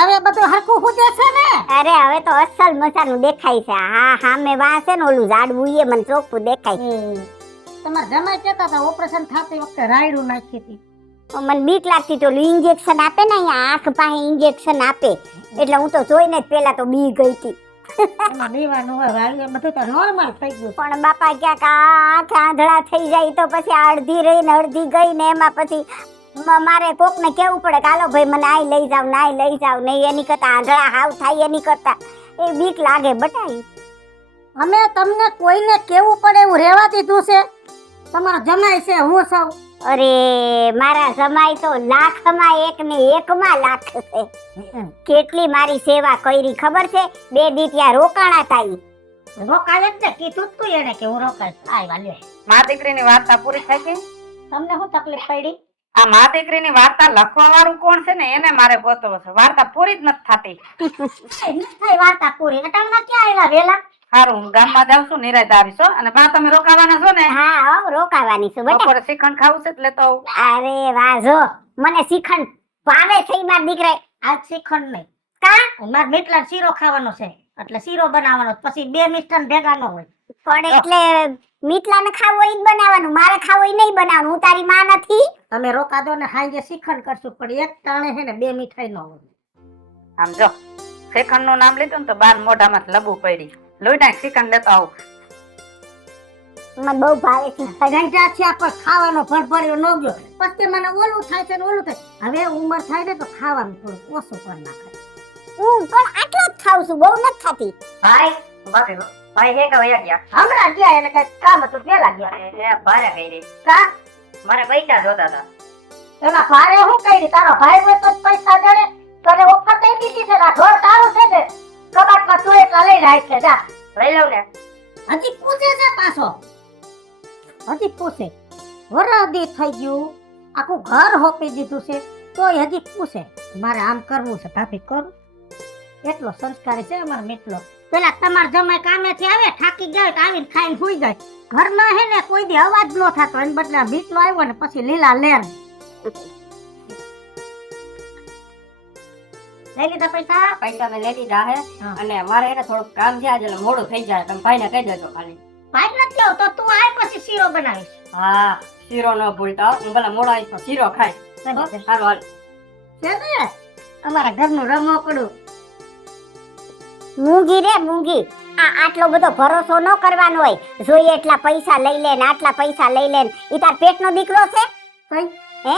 હવે બધું હરખું હુજે છે ને? અરે હવે તો અસલ મજાનું દેખાય છે. હા સામે વાં છે ને ઓલું ઝાડવું એ મને ચોખ્ખું દેખાય. તમારા જમાઈ કહેતા હતા ઓપરેશન થતી વખતે રાયડું નાખી હતી. મને બીક લાગતી તો ઇન્જેક્શન આપે ને અહીંયા આંખ પાસે ઇન્જેક્શન આપે એટલે હું તો જોઈને જ પેલા તો બી ગઈ હતી. એમાં બીવાનું હોય વાયુ બધું તો નોર્મલ થઈ ગયું. પણ બાપા ક્યાંક આંખ આંધળા થઈ જાય તો પછી અડધી રહીને અડધી ગઈ ને એમાં પછી મારે કોકને કેવું પડે કે હાલો ભાઈ મને આઈ લઈ જાવ ના લઈ જાવ નહીં એની કરતા આંધળા હાવ થાય એની કરતા એ બીક લાગે બટાઈ. અમે તમને કોઈને કેવું પડે એવું રહેવા દીધું છે? તમારો જમાઈ છે હું સૌ. અરે મારા જમાઈ તો લાખમાં એક ને એકમાં લાખ છે. કેટલી મારી સેવા કરી ખબર છે? 2 દી ત્યાં રોકાણા તાઈ. રોકાય જ ને કીધું તું એને કે હું રોકાય. આય વાલ્યો મા દીકરીની વાર્તા પૂરી થઈ ગઈ. તમને શું તકલીફ પડી? આ મા દીકરીની વાર્તા લખવા વાળું કોણ છે ને એને મારે ગોતવો છે. વાર્તા પૂરી જ નથી થતી. થઈ વાર્તા પૂરી. અટાણમાં ક્યાં આવેલા વેલા? સારું હું ગામમાં જાઉં છું નિરાંત આવીશ હો. અને બા તમે રોકાવાના છો ને? હા રોકાવાની છું બેટા. બપોરે શ્રીખંડ ખાવું છે એટલે તો અરે વાહ જો મને શ્રીખંડ ભાવે છે મારા દીકરા. આજ શ્રીખંડ નહીં કા મારે મીઠલા શીરો ખાવાનો છે એટલે શીરો બનાવવાનો પછી 2 મિષ્ટાન ભેગા ન હોય. પણ એટલે મીઠલાને ખાવું હોય ઈ જ બનાવવાનું મારે ખાવું હોય નહીં બનાવવાનું. હું તારી માં નથી. તમે રોકા દો ને હાંજે શ્રીખંડ કરશું પણ એક ટાણે છે ને 2 મીઠાઈ ન હોય. આમ જો શ્રીખંડ નું નામ લીધું ને તો બાર મોઢામાં લબુ પડી. લોહીના શ્રીખંડ લેતો આવું. મને બહુ ભાવે છે. ગંજા છે પર ખાવાનો ભરભર્યો ન ગયો પછી મને ઓલું થાય છે ને ઓલું થાય. હવે ઉંમર થાય ને તો ખાવાનું થોડું ઓછું કરી નાખાય. હું પણ આટલો જ ખાઉં છું બહુ નથી ખાતી. ભાઈ ભાઈ હે કે વયા ગયા? હમણાં ગયા એને કઈ કામ હતું પેલા ગયા. એ ભારે કરી કા મારે પૈસા જોતા હતા. એના ભારે હું કરી તારો ભાઈ હોય તો જ પૈસા જડે. તને ઓફર દઈ દીધી છે ને ઢોર તારું છે ને કબાટમાં તું એટલા લઈ જાય છે જા લઈ લઉં ને. હજી પૂછે છે પાછો હજી પૂછે. વરાદી થઈ ગયું આખું ઘર હોપી દીધું છે તોય હજી પૂછે મારે આમ કરવું છે ભાભી કરું. એટલો સંસ્કારી છે અમારો મીઠલો. પેલા તમાર જમાઈ કામેથી આવે થાકી જાય તો આવીને ખાઈને સુઈ જાય. ઘરમાં હે ને કોઈ દી અવાજ ન થતો એને બદલે મીઠલો આવ્યો ને પછી લીલા લેર. લઈ લીધા પૈસા? પૈસા મેં લઈ લીધા હે અને મારે એને થોડુંક કામ છે આજે એટલે મોડું થઈ જાય. તમે ભાઈને કહી દેજો ખાલી. ભાઈ નથી આવ તો તું આય પછી શીરો બનાવીશ. હા શીરો ન ભૂલતા હું ભલે મોડો આવીશ તો શીરો ખાય. સારું હાલ. છે અમારા ઘરનું રમકડું. મૂંગી રે મૂંગી. આટલો બધો ભરોસો ન કરવાનો હોય. જોઈએ એટલા પૈસા લઈ લે ને આટલા પૈસા લઈ લે. ઈ તાર પેટનો દીકરો છે? કઈ હે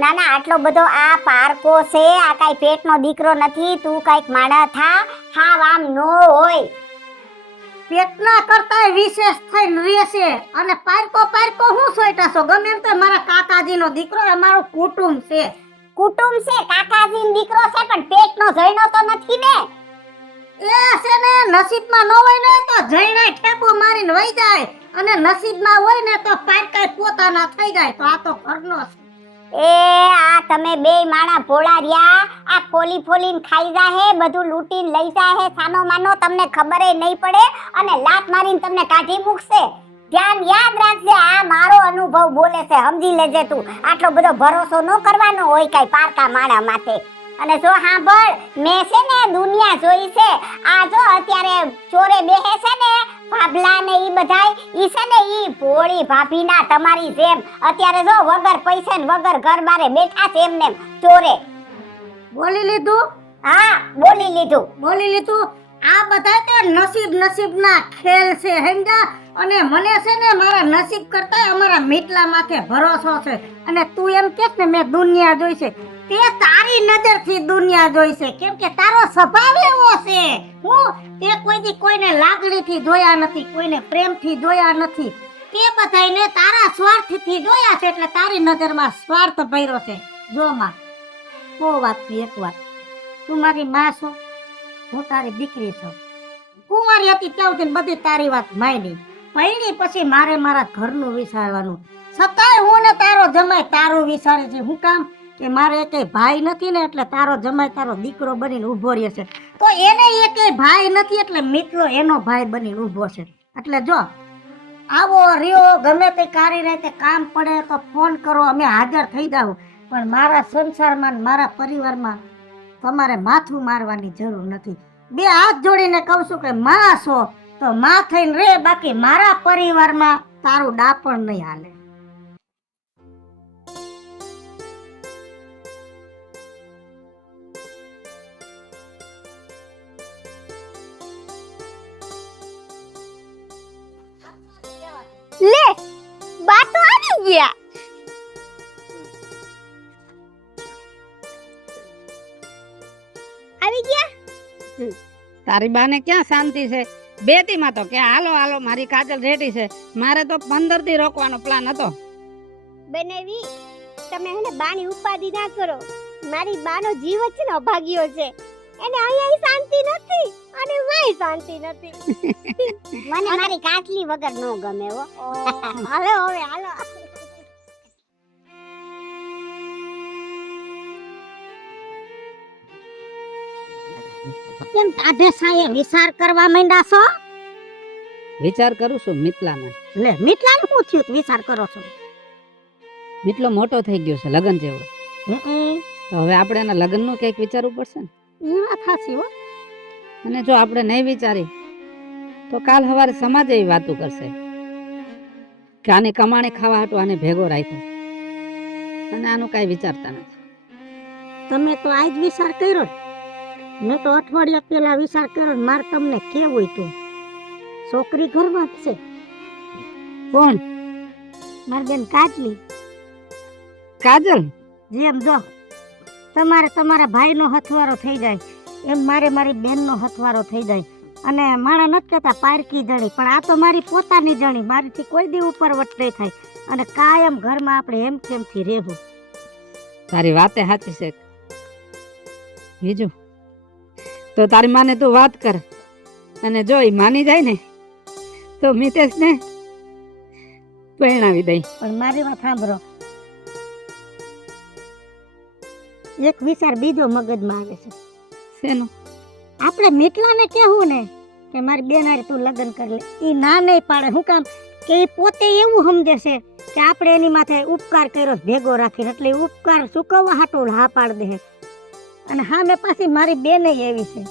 ના ના આટલો બધો આ પારકો છે. આ કાઈ પેટનો દીકરો નથી. તું કાઈક માણા થા. હાવ આમ નો હોય. પેટના કરતા વિશેષ થઈને રહેશે અને પારકો હું સોઈટા છો ગમે એમ તો મારા કાકાજીનો દીકરો અમારું કુટુંબ છે. કુટુંબ છે કાકાજીનો દીકરો છે પણ પેટનો જઈનો તો નથી ને. એ છે ને નસીબમાં ન હોય ને તો જઈને ઠેબુ મારીને વઈ જાય અને નસીબમાં હોય ને તો પારકાય પોતાના થઈ જાય. તો આ તો ઘરનો છે. એ આ તમે બે માણા ભોળા રહ્યા. આ ફોલી ફોલીને ખાઈ જાહે બધું લૂંટીને લઈ જાહે સાનો માનો તમને ખબર નહીં પડે અને લાત મારીને તમને કાઢી મૂકશે. ધ્યાન યાદ રાખજે. આ મારો અનુભવ બોલે છે સમજી લેજે તું. આટલો બધો ભરોસો ન કરવાનો હોય કાઈ પારકા માણા માથે. અને જો સાંભળ મેં છે ને દુનિયા જોઈ છે. આ જો અત્યારે ચોરે બેહે છે ને ભાભલા ને ઈ બધાય ઈ છે ને ઈ ભોળી ભાભીના તમારી જેમ અત્યારે જો વગર પૈસે ને વગર ઘર બારે બેઠા છે એમને ચોરે. બોલી લીધું? હા બોલી લીધું. આ બધા તો નસીબના ખેલ છે સમજા. અને મને છે ને મારા નસીબ કરતા અમારા મીઠલા માથે ભરોસો છે. અને તું એમ કે ને મેં દુનિયા જોઈ છે તે તારી નજરથી દુનિયા જોઈ છે કેમ કે તારો સ્વભાવ એવો છે. તે કોઈ દી કોઈને લાગણીથી જોયા નથી કોઈને પ્રેમથી જોયા નથી. તે બધાયને તારા સ્વાર્થથી જોયા છે એટલે તારી નજરમાં સ્વાર્થ ભર્યો છે. જો માં કો વાત એક વાત તું મારી માં છો હું તારી દીકરી છું. કુંવારી હતી ત્યાં બધી તારી વાત માયની પૈણી પછી મારે મારા ઘરનું વિચારવાનું. છતાંય હું ને તારો જમાઈ તારું વિચારે છે. હું કામ કે મારે કઈ ભાઈ નથી ને એટલે તારો જમાઈ તારો દીકરો બનીને ઊભો રહે છે. તો એને એ કઈ ભાઈ નથી એટલે મીઠલો એનો ભાઈ બનીને ઊભો છે. એટલે જો આવો રહ્યો ગમે તે કારી રીતે કામ પડે તો ફોન કરો અમે હાજર થઈ જાવ. પણ મારા સંસારમાં મારા પરિવારમાં તમારે માથું મારવાની જરૂર નથી. બે હાથ જોડીને કહું છું કે માં છો તો માં થઈને રે, બાકી મારા પરિવારમાં તારું ડાપણ નહીં હાલે. લે બા તો આવી ગયા. આવી ગયા. તારી બાને ક્યાં શાંતિ છે? બેટી માં તો કે હાલો હાલો મારી કાજલ રેડી છે. મારે તો 15 દી રોકવાનો પ્લાન હતો. બનેવી તમે એને બાની ઉપાધિ ના કરો. મારી બાનો જીવ જ છે ને અભાગ્યો છે. એને અહીંયા શાંતિ નથી અને વાય શાંતિ નથી. મને મારી કાટલી વગર નો ગમે હો. હાલો હવે હાલો. કેમ કાઢે સાયે વિચાર કરવા માંડ્યા છો? વિચાર કરું છું મિતલાને. લે મીઠલાને શું થયું તું વિચાર કરો છો? મિતલો મોટો થઈ ગયો છે લગન જેવડો. હમ, તો હવે આપણે એના લગ્નનું કંઈક વિચારવું પડશે ને. ઈ વાત સાચી હો. અને જો આપણે નહીં વિચારી તો કાલ સવારે સમાજ એવી વાતો કરશે કે આની કમાણી ખાવા હાટુ આને ભેગો રાખ્યો અને આનું કાંઈ વિચારતા નથી. તમે તો આજ વિચાર કર્યો ને? મેં તો અઠવાડિયા પહેલા વિચાર કર્યો ને મારે તમને કેવું હતું. છોકરી ઘરમાં જ છે. કોણ? મારી બેન કાજલી. કાજલ? જેમ જો તમારે તમારા ભાઈનો હથવારો થઈ જાય એમ મારે મારી બેનનો હથવારો થઈ જાય. અને માણા નથી કહેતા પારકી જણી, પણ આ તો મારી પોતાની જણી. મારીથી કોઈ દી ઉપર વટ નહીં થાય અને કાયમ ઘરમાં આપણે એમ કેમથી રહેવું. તારી વાતે સાચી છે. બીજું તો તારી માને તું વાત કર અને જો ઈ માની જાય ને તો મિતેશને પરણાવી દઈ. પણ મારી વાત સાંભળો, એક વિચાર બીજો મગજમાં આવે છે. શેનું? આપણે મીઠલાને કહેવું ને કે મારી બેન હારે તું લગ્ન કરી લે, એ ના નહીં પાડે. શું કામ કે એ પોતે એવું સમજે છે કે આપણે એની માથે ઉપકાર કર્યો છે ભેગો રાખીને, એટલે એ ઉપકાર ચૂકવવા હાટું હા પાડ દે. અને હા મેં પાછી મારી બેન એવી છે,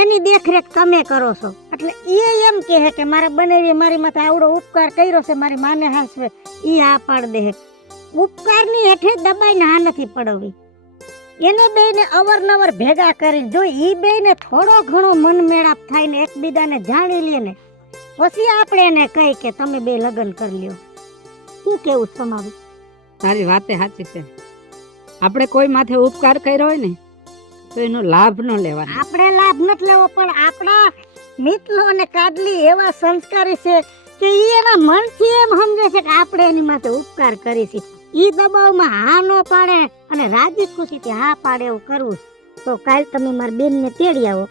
એની દેખરેખ તમે કરો છો, એટલે એ એમ કહે કે મારા બનેવી મારી માથે આવડો ઉપકાર કર્યો છે, મારી માને હાસવે, એ હા પાડ દે. ઉપકારની હેઠે દબાઈને હા નથી પડવી. એને બેને અવારનવાર ભેગા કરીને જો ઈ બેને થોડો ઘણો મન મેળાપ થાય ને એકબીજાને જાણી લે ને પછી આપણે એને કહી કે તમે બે લગ્ન કરી લ્યો. શું કેવું છે તમારું? તારી વાતે સાચી છે. આપણે કોઈ માથે ઉપકાર કર્યો હોય ને તો એનો લાભ ન લેવાનો. આપણે લાભ નથી લેવો, પણ આપણા મિતલો અને કાડલી એવા સંસ્કારી છે કે ઈ એના મનથી એમ સમજે છે કે આપણે એની માથે ઉપકાર કરી છે. ઈ દબાવમાં હા ન પાડે અને રાજી ખુશીથી હા પાડે એવું કરવું. તો કાલ તમે મારી બેનને તેડી આવો.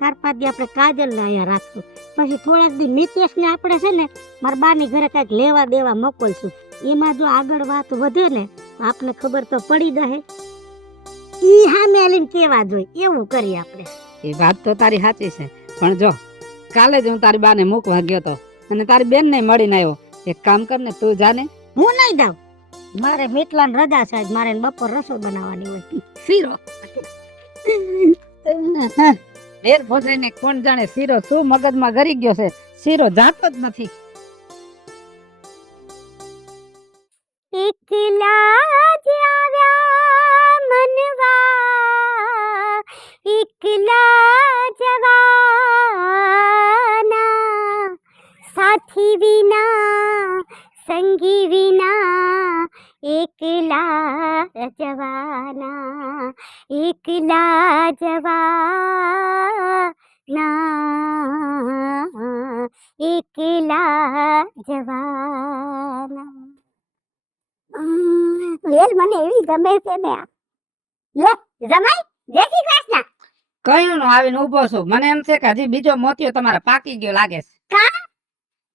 4-5 દી આપણે કાજલને અહીંયા રાખશું. પછી થોડાક દી મિતેશને આપણે છે ને મારા બાની ઘરે કાંઈક લેવા દેવા મોકલશું. એમાં જો આગળ વાત વધે ને તો આપને ખબર તો પડી જશે. ઈ સામે આલીને કેવા જોઈ એવું કરીએ આપણે. એ વાત તો તારી સાચી છે, પણ જો કાલે જ હું તારી બાને મૂકવા ગયો તો અને તારી બેન ને મળીને આવ્યો. એક કામ કર ને, તું જાને. હું નહીં જાઉં. મારે મીઠલાને રજા છે આજ. મારે બપોર રસોઈ બનાવવાની હોય. શીરો બેર ભોજાઈને કોણ જાણે શીરો શું મગજમાં ગરી ગયો છે. શીરો જાતો જ નથી. એકલા જ આવ્યા મનવા, એકલા જવાના, સાથી વિના સંગી વિના, એકલા જવાના, એકલા જવાના, એકલા જવાના. વેલ મને એવી ગમે છે ને. લે જમાઈ, જય શ્રી કૃષ્ણ. કયું નો આવીને ઉભો છું? મને એમ છે કે હજી બીજો મોતિયો તમારે પાકી ગયો લાગે છે. કા?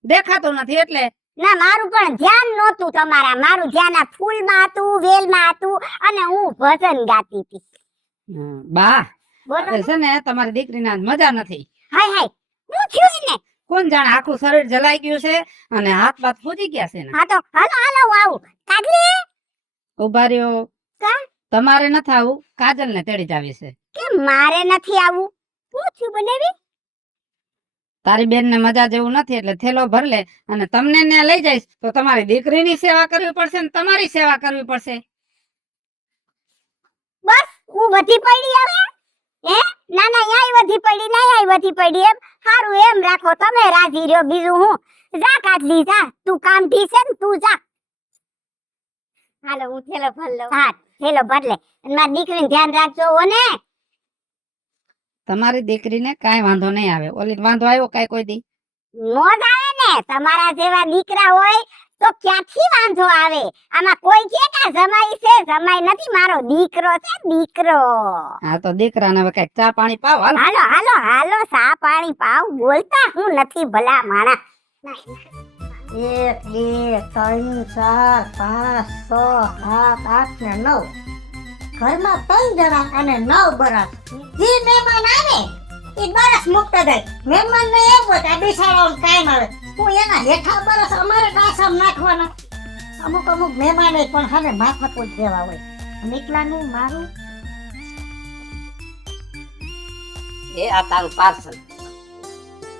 દેખાતો નથી એટલે. ના મારું પણ ધ્યાન નહોતું તમારા. મારું ધ્યાન આ ફૂલમાં હતું, વેલમાં હતું અને હું ભજન ગાતી હતી. બા બોલો. એ છે ને તમારી દીકરીના મજા નથી. હાય હાય, હું થયું છે ને? કોણ જાણે આખું શરીર જલાઈ ગયું છે અને હાથ બાથ ફૂજી ગયા છે ને. હા તો હાલો હાલો હું આવું. કાગલી ઉભા રહ્યો. કા? તમારે નથી આવું, કાજલ ને તેડી જાવી છે. કે મારે નથી આવું? શું થયું બનાવી? તારી બેન ને મજા જેવું નથી એટલે થેલો ભર લે અને તમને ત્યાં લઈ જઈશ તો તમારી દીકરીની સેવા કરવી પડશે ને તમારી સેવા કરવી પડશે. બસ હું વધી પડી હવે? હે ના ના યાય વધી પડી ના યાય વધી પડી એમ સારું એમ રાખો તમે રાજી રહ્યો બીજું હું જા કાઢલી જા તું કામ ઠી છે ને તું જા હાલો હું થેલો ભર લઉં હા થેલો ભર લે અને મારી દીકરીને ધ્યાન રાખજો હો ને તમારી દીકરીને કાંઈ વાંધો નહીં આવે. ઓલી વાંધો આવ્યો કાંઈ કોઈ દી? નો જ આવે ને તમારા જેવા દીકરા હોય તો ક્યાંથી વાંધો આવે આમાં કોઈ કે કે જમાઈ છે જમાઈ નથી મારો દીકરો છે દીકરો હા તો દીકરાને હવે કઈક ચા પાણી પાવ હાલ. હાલો હાલો હાલો સા પાણી પાવ બોલતા હું નથી ભલા માણા 1 2 3 4 5 6 7 8 ને 9 ઘરમાં 3 જણા અને 9 બરસ જે મહેમાન આવે એ બરસ મુક્ત જાય. મહેમાન ને એમ હોય કે બિસાડો કાયમ આવે હું એના હેઠા બરસ અમારે કાસમ નાખવાના. અમુક અમુક મહેમાન પણ હવે માથા કોઈ દેવા હોય. નીકળાનું મારું એ આ તારું પાર્સલ.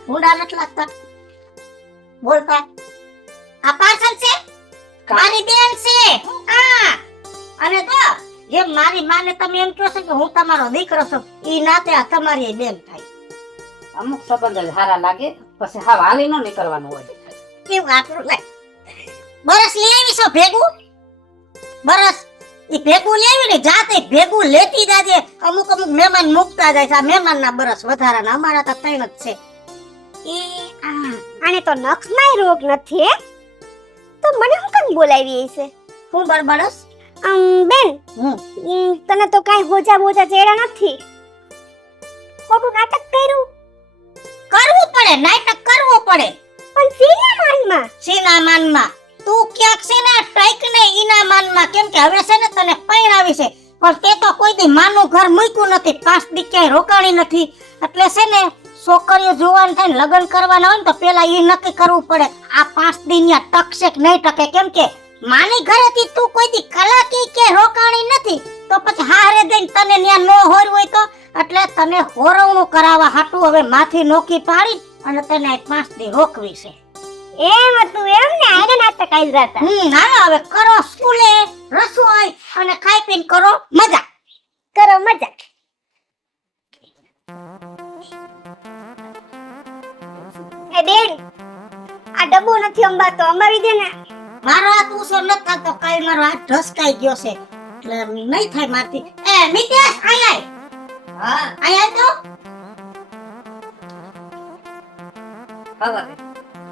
હુંડા નથી લાગતા બોલતા. આ પાર્સલ છે મારી બેન છે. હા અને તો જેમ મારી માને તમે એમ કહો છો કે હું તમારો દીકરો છું ઈ નાતે આ તમારી બેન થાય. અમુક સંબંધ જ સારા લાગે પછી હા હાલી નો નીકળવાનું હોય. કેવું આટલું લે બરસ લઈ આવી છો ભેગું બરસ ઈ ભેગું લેવી ને જાતે ભેગું લેતી જાજે. અમુક અમુક મહેમાન મુકતા જાય છે. આ મહેમાનના બરસ વધારાના અમારા તો 3 જ છે. એ આને તો નખમાંય રોગ નથી હે તો મને હું કેમ બોલાવી છે હું બરબરસ બેન તને તો કાઈ હોજા મોજા ચેડા નથી ખોટું નાટક કર્યું કરવું પડે નાટક કરવું પડે પણ સીના માનમાં સીના માનમાં તું ક્યાંક છે ને ટાઈક ને ઈના માનમાં કેમ કે હવે છે ને તને પરણાવી છે પણ તે તો કોઈ દી માનું ઘર મૂક્યું નથી 5 દી ક્યાંય રોકાણી નથી એટલે છે ને છોકરીઓ જોવાન થઈને લગ્ન કરવાના હોય ને તો પેલા એ નક્કી કરવું પડે આ 5 દી ન્યા ટકશે કે નહીં ટકે કેમ કે માની ઘરેથી તું કોઈ દી કલાકી કે રોકાણી નથી તો પછી હારે દઈને તને ન્યા નો હોર હોય તો એટલે તને હોરવણું કરાવવા હાટું હવે માથી નોકી પાડી અને તને 5 દી રોકવી છે. એમ હતું એમ ને આને નાટક કરી રહ્યા હાલો હવે કરો સ્કૂલે રસોઈ અને ખાઈ પીને કરો મજા કરો મજા એ બેન આ ડબ્બો નથી અંબાતો અંબાવી દે ને મારો હાથ ઊંચો નથી થતો કાલ મારો હાથ ઢસકાઈ ગયો છે એટલે નહીં થાય મારથી. એ મિતેશ આય હા આય તો હવે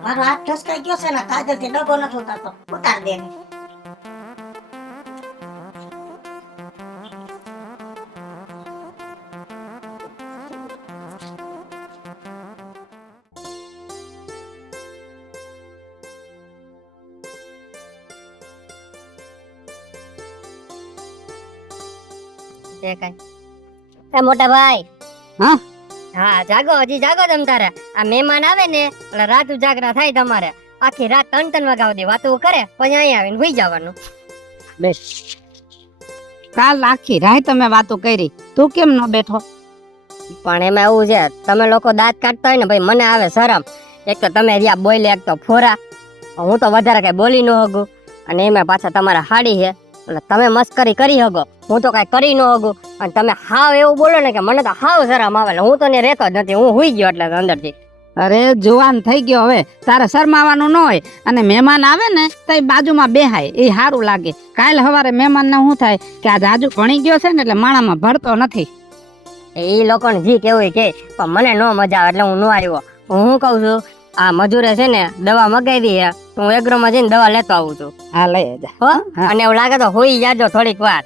મારો હાથ ઢસકાઈ ગયો છે ને કાજલથી ડબ્બો નથી ઉતારતો ઉતાર દે ને. એ મોટા ભાઈ હા? હા જાગો હજી જાગો તમ તારે આ મહેમાન આવે ને એટલે રાત ઉજાગરા થાય તમારે આખી રાત 3 વાગ્યા સુધી વાતો કરે પછી અહીંયા આવીને હુઈ જવાનું બેસ. કાલ આખી રાત તમે વાતો કરી તું કેમ ન બેઠો? પણ એમાં એવું છે તમે લોકો દાંત કાઢતા હોય ને ભાઈ મને આવે શરમ એક તો તમે રહ્યા બોલે એક તો ફોરા હું તો વધારે કઈ બોલી ન હગું અને એમાં પાછા તમારા હાડી છે એટલે તમે મસ્કરી કરી હગો હું તો કઈ કરી ન હગું અને તમે હાવ એવું બોલો ને કે મને તો હાવ શરમ આવે એટલે હું તો ને રહેતો જ નથી હું હુઈ ગયો એટલે અંદરથી. અરે જુવાન થઈ ગયો હવે તારે શરમાવાનું ન હોય અને મહેમાન આવે ને તો બાજુમાં બેહાય એ સારું લાગે. કાલ સવારે મહેમાન ને શું થાય કે આ જાજુ ભણી ગયો છે ને એટલે માણામાં ભરતો નથી. એ લોકોને જી કેવું કે પણ મને ન મજા આવે એટલે હું ન આવ્યો. હું કઉ છું આ મજૂરે છે ને દવા મગાવી છે હું એગ્રોમાં જઈને દવા લેતો આવું છું. હા લઈ જા હો અને એવું લાગે તો હોઈ જાજો થોડીક વાર.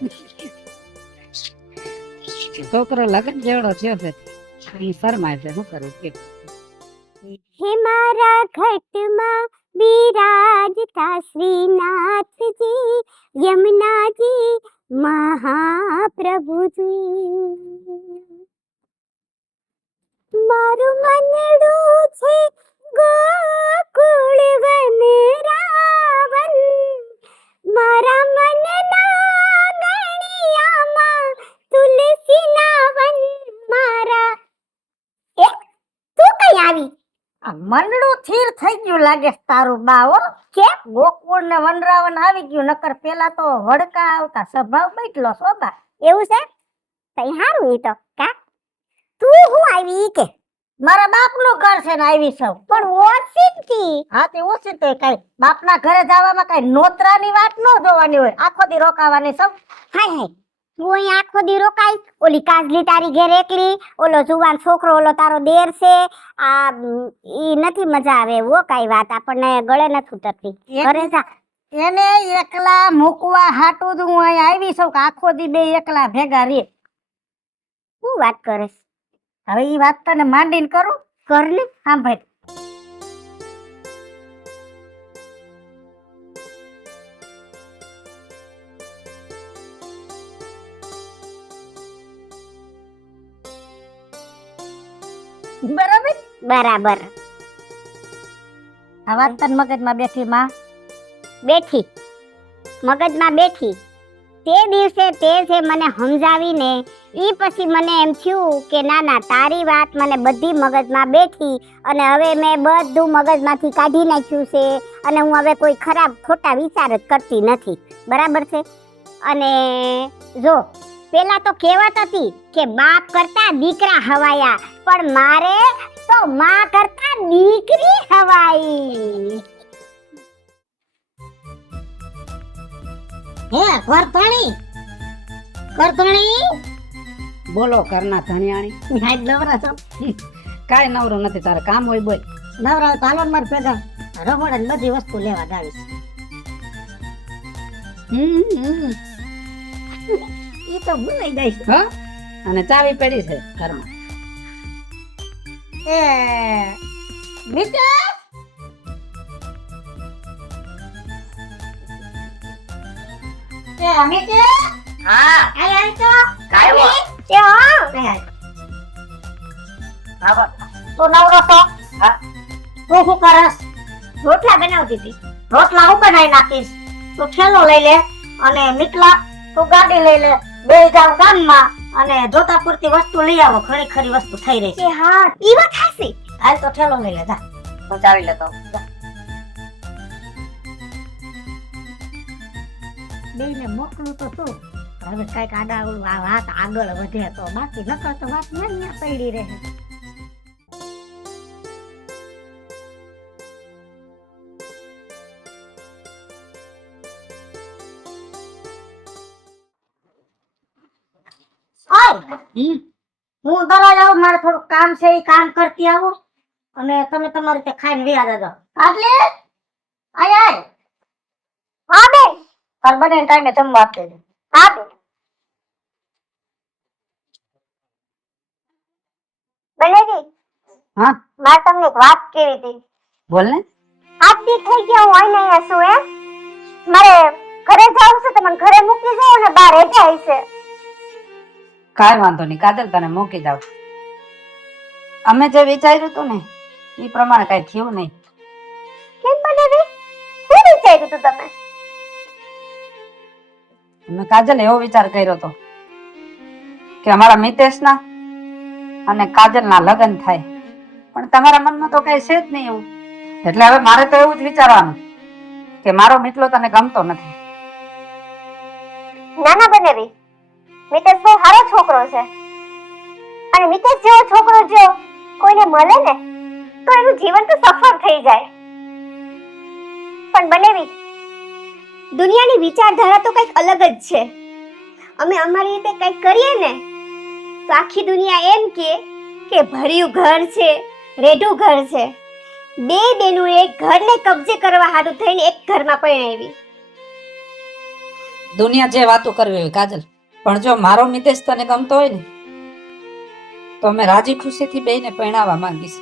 છોકરો લગન જેવડો થયો છે શરમાય છે શું કરું કે હે મારા ઘટમાં બિરાજતા શ્રીનાથજી યમુનાજી મહાપ્રભુજી મારું મનડું છે ગોકુળ વનરાવન મારા મનના ગણિયા લાગે છે તારું બા હો. કે ગોકુળ ને વનરાવન આવી ગયું, નકર પેલા તો વડકા આવતા, સ્વભાવ બદલો છો બા. એવું છે તઈ હારું ઈ તો કા તું હું આવી ઈ કે મારા બાપ નું ઘર છે ને આવી સૌ. પણ ઓછીથી હા તે ઓછી તો કઈ બાપના ઘરે જવામાં કઈ નોતરાની વાત ન જોવાની હોય, આખો દી રોકાવાની સૌ. હાય હાય તું અહીં આખો દી રોકાઈ, ઓલી કાજલી તારી ઘેર એકલી, ઓલો જુવાન છોકરો ઓલો તારો દેર છે, આ ઈ નથી મજા આવે એવો કઈ વાત આપણને ગળે નથી ઉતરતી. ઘરે જા એને એકલા મૂકવા હાટું જ હું અહીં આવી સૌ કે આખો દી બે એકલા ભેગા રે. શું વાત કરે છે? હવે ઈ વાત તને માંડીને કરું. કર ને હા ભાઈ. બરાબર. બરાબર આ વાત તને મગજમાં બેઠી માં. બેઠી મગજમાં બેઠી તે દિવસે તે છે મને સમજાવીને ઈ પછી મને એમ થયું કે ના ના તારી વાત મને બધી મગજમાં બેઠી અને હવે મેં બધું મગજમાંથી કાઢી નાખ્યું છે અને હું હવે કોઈ ખરાબ ખોટા વિચાર જ કરતી નથી. બરાબર છે? અને જો પેલા તો કહેવત હતી કે બાપ કરતા દીકરા હવાયા, પણ મારે તો માં કરતા દીકરી હવાઈ. હે કરધણી બોલો કરના ધણિયાણી. હાય નવરા છો. કાંઈ નવરો નથી, તારે કામ હોય બોલ. નવરા તો હાલો માર ભેગા રમણ ને બધી વસ્તુ લેવા જાવીશ. ઈ તો ભૂલાઈ જાય છે. હા અને ચાવી પડી છે ઘરમાં. એ મિત્ર એ મિત્ર હા આય આય તો કાયો એ હા હા તો નવરો તો હા તું શું કરસ? રોટલા બનાવતી હતી. રોટલા હું બનાવી નાખીશ, તું થેલો લઈ લે અને મીટલા તું ગાડી લઈ લે, બે જાવ ગામમાં અને જોતા પૂરતી વસ્તુ લઈ આવો, ખરી ખરી વસ્તુ થઈ રહી છે. કે હા ઈ વાત હાસી. હાલ તો થેલો લઈ લે જા. હું ચાવી લેતો. બેયને મોકલું તો તું હવે કઈક આડાવડું આ વાત આગળ વધે તો, બાકી નકર તો વાત ન્યા પડી રહે. હું દરરોજ આવું, મારે થોડું કામ છે એ કામ કરતી આવું અને તમે તમારી રીતે ખાઈને વ્યા જાજો. આટલે આય આય. હા બે તાર બને ટાઈમે જમવા આપી દેજો. હા બે બનેવી હા મારે તમને એક વાત કેવી હતી. બોલ ને. આજ દી થઈ ગયા હું આઈને અહીંયા છું એમ. મારે ઘરે જાવું છે તો મને ઘરે મૂકી જાઓ ને બહાર હેઠા હશે. કાંઈ વાંધો નહીં કાજલ, તને મૂકી જાવ. અમે જે વિચાર્યું હતું ને એ પ્રમાણે કાંઈ થયું નહીં. કેમ બનેવી? શું વિચાર્યું હતું તમે? અમે કાજલ એવો વિચાર કર્યો હતો કે અમારા મિતેશના અને કાજલના લગ્ન થાય, પણ તમારા મનમાં તો કઈ છે જ નહીં એવું. એટલે હવે મારે તો એવું જ વિચારવાનું કે મારો મિતલો તને ગમતો નથી. ના ના બનેવી, મિતેશ બહુ સારો છોકરો છે અને મિતેશ જેવો છોકરો જો કોઈને મળે ને તો એનું જીવન તો સફળ થઈ જાય. પણ બનેવી દુનિયાની વિચારધારા તો કંઈક અલગ જ છે. અમે અમારી રીતે કંઈક કરીએ ને તો આખી દુનિયા એમ કે ભર્યું ઘર છે, રેઢું ઘર છે. બે બેનું એક ઘરને કબજે કરવા હાટું થઈને એક ઘરમાં પરણાવી. દુનિયા જે વાતો કરવી હોય કાજલ, પણ જો મારો મિતેશ તને ગમતો હોય ને તો અમે રાજી ખુશીથી બેયને પરણાવવા માંગીશ.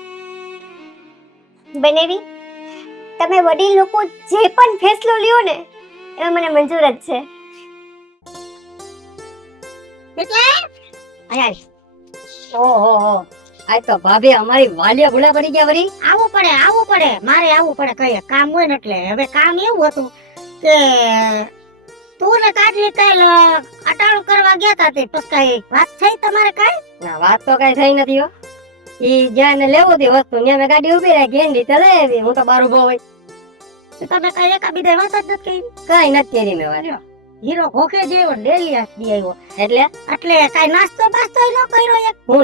બનેવી તમે વડીલ લોકો જે પણ ફેસલો લ્યો ને એમાં મને મંજૂર જ છે. ઓહો આ તો ભાભી અમારી વાલિયા ભૂલા પડી ગયા વળી. આવવું પડે મારે આવવું પડે, કઈ કામ હોય ને એટલે. હવે કામ એવું હતું કે તું ને કાટલી કાલ અટાણું કરવા ગયા તા તે, પછી કઈ વાત થઈ તમારે? કઈ ના વાત તો કઈ થઈ નથી હો. ઈ જ્યાં ને લેવું હતી વસ્તુ ત્યાં મેં ગાડી ઉભી રાખી એની રીતે લઈ આવી. હું તો બાર ઉભો હોય. તમે કઈ એકા બીજા વાત જ નથી કરી. કઈ નથી કરી મેં વાત. હીરો ભોખે જેવો ડેલી આપી આવ્યો. એટલે કઈ નાસ્તો બાસ્તો ન કર્યો એક. હું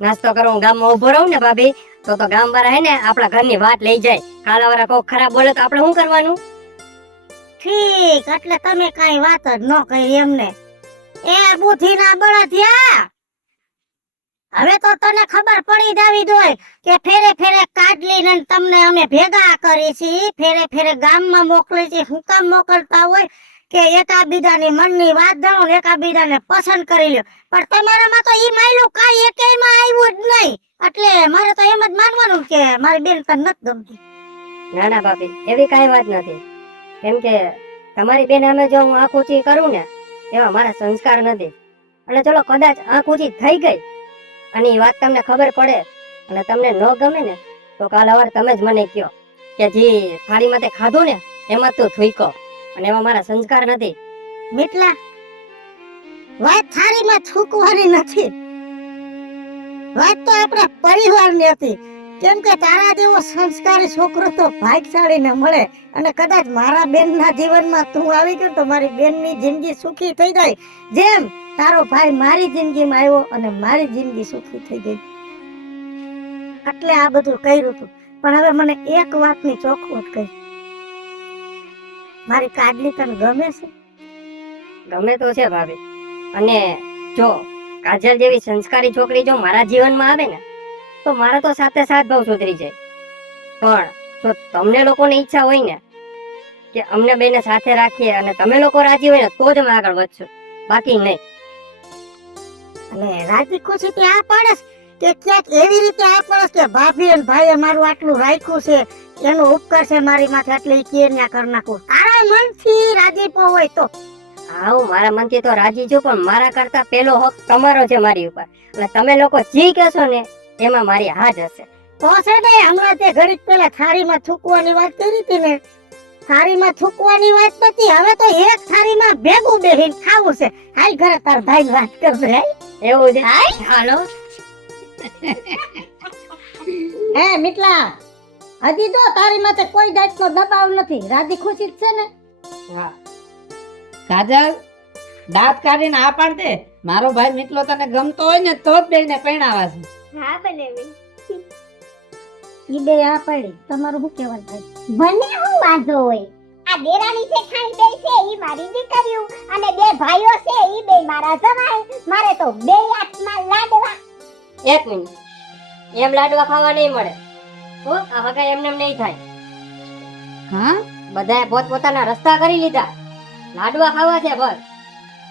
નાસ્તો કરું ગામમાં ઉભો રહું ને ભાભી તો ગામ વાળા હે ને આપણા ઘરની વાત લઈ જાય. કાલા વાળા કોઈ ખરાબ બોલે તો આપણે શું કરવાનું? ઠીક, એટલે તમે કઈ વાત જ ન કરી એમને. એ બુદ્ધિ ના બળદિયા, હવે તો તને ખબર પડી જાવી જોઈએ કે ફેરે ફેરે કાઢલી ને તમને અમે ભેગા કરી છી, ફેરે ફેરે ગામમાં મોકલી છી. હું કામ મોકલતા હોય કે એકાબીજાની મનની વાત જાણો ને એકાબીજાને પસંદ કરી લ્યો, પણ તમારામાં તો ઈ માયલું કાઈ એકેયમાં આવ્યું જ નહીં. એટલે મારે તો એમ જ માનવાનું કે મારી બેન તને નથી ગમતી. ના ના ભાભી, એવી કાઈ વાત નથી. કેમ કે તમારી બેન અમે જો હું આંખ ઊંચી કરું ને એવા મારા સંસ્કાર નથી. અને ચલો કદાચ આંખ ઊંચી થઈ ગઈ અને એ વાત તમને ખબર પડે અને તમને ન ગમે ને તો કાલ સવારે તમે જ મને કહો કે જે થાળીમાં તે ખાધું ને એમાં તું થૂઈકો, અને એમાં મારા સંસ્કાર નથી. મીઠલા, વાત થાળીમાં થૂકવાની નથી, વાત તો આપણા પરિવારની હતી. કેમ કે તારા જેવો સંસ્કારી છોકરો તો ભાગ્યશાળી ને મળે, અને કદાચ મારા બેનના જીવનમાં તું આવી ગયો તો મારી બેનની જિંદગી સુખી થઈ જાય, જેમ તારો ભાઈ મારી જિંદગીમાં આવ્યો અને મારી જિંદગી સુખી થઈ ગઈ. એટલે આ બધું કર્યું હતું. પણ હવે મને એક વાતની ચોખવટ કહી, મારી કાડલી તને ગમે છે? ગમે તો છે ભાભી, અને જો કાજલ જેવી સંસ્કારી છોકરી જો મારા જીવનમાં આવે ને તો મારા તો સાથે સાથ ભાવ સુધરી જાય. પણ જો તમને લોકોની ઈચ્છા હોય ને કે અમને બેને સાથે રાખીએ અને તમે લોકો રાજી હોય ને તો જ અમે આગળ વધશું, બાકી નહીં. અને રાજી ખુશી તે આ પાડસ કે ક્યાંક એવી રીતે આ પાડસ કે ભાભી અને ભાઈએ મારું આટલું રાખ્યું છે, એનો ઉપકાર છે મારી માથે, એટલે ઈ કે ન્યા કર નાખું. તારા મનથી રાજીપો હોય તો. હા, હું મારા મનથી તો રાજી છું, પણ મારા કરતા પેલો હક તમારો છે મારી ઉપર. એટલે તમે લોકો જી કહેશો ને એમાં મારી હાજ હશે. તો છે ને હમણાં તે ઘડીક પહેલા થાળીમાં થૂકવાની વાત કરી હતી ને, થાળીમાં થૂકવાની વાત નથી, હવે તો એક થાળીમાં ભેગું બેહીને ખાવું છે. હાલ ઘરે તાર ભાઈ વાત કરશે. હાલ એવું છે. હાલો. હે મીઠલા, હજી તો તારી માથે કોઈ જાતનો દબાવ નથી, રાજી ખુશી જ છે ને? હા કાજલ, દાંત કાઢીને આ પાડ દે. મારો ભાઈ મીઠલો તને ગમતો હોય ને તો જ બેને પરણાવા છે. હા બનેવી. ઈ બે આ પડી, તમારું શું કહેવાનું થાય? મને હું વાંધો હોય? આ દેરાણી જેઠાણી બે છે ઈ મારી દીકરીઓ, અને બે ભાઈઓ છે ઈ બે મારા જમાઈ. મારે તો બે હાથમાં લાડવા. એક મિનિટ, એમ લાડવા ખાવા નહીં મળે હો. આ હગાઈ એમને એમ નહીં થાય. હા, બધાએ પોતપોતાના રસ્તા કરી લીધા, લાડવા ખાવા છે બસ.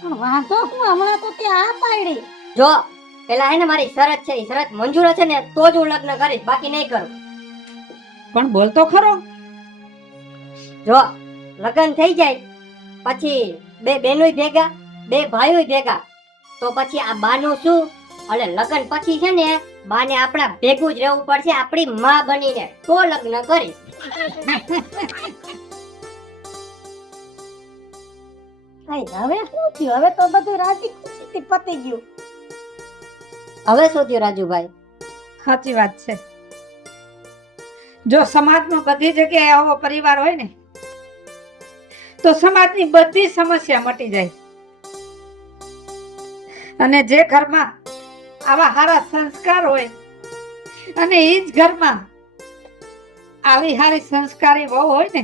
પણ વાંધો હું હમણાં તો તે આ પાડી. જો પેલા હે ને મારી શરત છે, ઈ શરત મંજૂર છે ને તો જ હું લગ્ન કરીશ, બાકી નહીં કરું. પણ બોલતો ખરો. જો લગ્ન થઈ જાય પછી બે બહેનોય ભેગા, બે ભાઈઓય ભેગા, તો પછી આ બાનું શું? અને લગ્ન પછી છે ને બાને આપણા ભેગું જ રહેવું પડશે, આપણી માં બનીને, તો લગ્ન કરીશ. હવે શું થયું? હવે તો બધું રાજી ખુશીથી પતી ગયું. હવે શું થયું રાજુભાઈ? સાચી વાત છે. જો સમાજમાં બધી જગ્યાએ આવો પરિવાર હોય ને તો સમાજની બધી સમસ્યા મટી જાય. અને જે ઘરમાં આવા સારા સંસ્કાર હોય અને એ જ ઘરમાં આવી સારી સંસ્કારી વહુ હોય ને,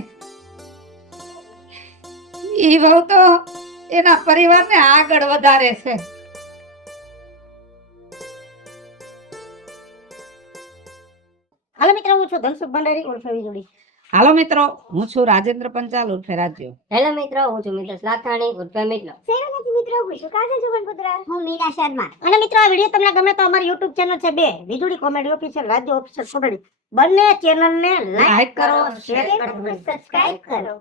એ વહુ તો એના પરિવારને આગળ વધારે છે. હાલો મિત્રો, હું છું ધનસુખ ભંડારી ઉર્ફે વીજળી. હાલો મિત્રો, હું છું રાજેન્દ્ર પંચાલ ઉર્ફે રાજ્યો. હેલો મિત્રો, હું છું મિત્ર લાખાણી ઉર્ફે મિત્ર. સેવાનાથી મિત્રો હું છું કાજલ સુગનપુત્રા. હું મીરા શર્મા. અને મિત્રો, આ વિડીયો તમને ગમે તો અમારી YouTube ચેનલ છે બે, વીજળી કોમેડી ઓફિશિયલ, રાજ્ય ઓફિશિયલ કોમેડી. બંને ચેનલને લાઈક કરો, શેર કરો, સબસ્ક્રાઇબ કરો.